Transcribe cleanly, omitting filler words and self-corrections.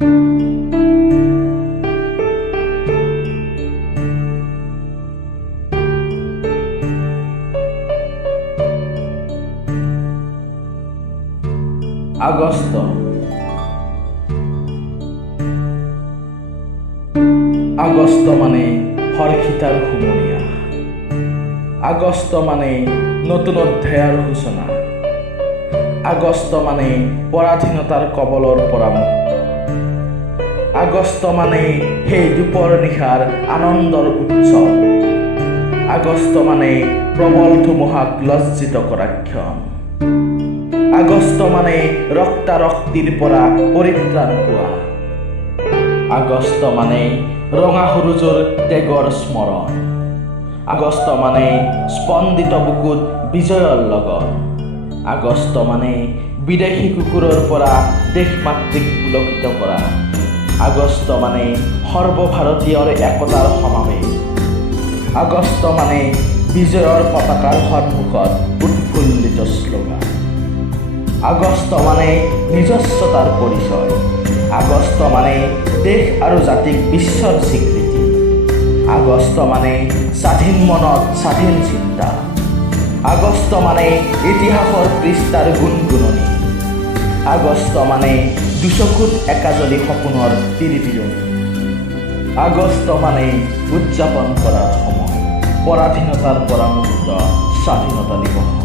আগষ্ট আগষ্ট মানে হৰখিতাৰ হুমুনিয়া। আগষ্ট মানে নতুন অধ্যায়ৰ সূচনা। আগষ্ট মানে পৰাধীনতাৰ কবলৰ পৰা মুক্ত। আগষ্ট মানে সেই দুপৰ নিশাৰ আনন্দৰ উৎসৱ। আগষ্ট মানে প্ৰবল ধুমুহাক লজ্জিত কৰা ক্ষণ। আগষ্ট মানে ৰক্তাৰক্তিৰ পৰা পৰিত্ৰাণ পোৱা। আগষ্ট মানে ৰঙা সূৰুযৰ ত্যাগৰ স্মৰণ। আগষ্ট মানে স্পন্দিত বুকুত বিজয়ৰ লগন। আগষ্ট মানে বিদেশী কুকুৰৰ পৰা দেশমাতৃক পুলকিত কৰা। আগষ্ট মানে সৰ্বভাৰতীয়ৰ একতাৰ সমাৱেশ। আগষ্ট মানে বিজয়ৰ পতাকাৰ সন্মুখত উৎফুল্লিত শ্লোগান। আগষ্ট মানে নিজস্বতাৰ পৰিচয়। আগষ্ট মানে দেশ আৰু জাতিক বিশ্বৰ স্বীকৃতি। আগষ্ট মানে স্বাধীন মনত স্বাধীন চিন্তা। আগষ্ট মানে ইতিহাসৰ পৃষ্ঠাৰ গুণগুণনি। আগষ্ট মানে দুচকুত একাজলি সপোনৰ তিৰিবিৰণি। আগষ্ট মানে উদযাপন কৰাৰ সময়, পৰাধীনতাৰ পৰা মুক্ত স্বাধীনতা দিৱস।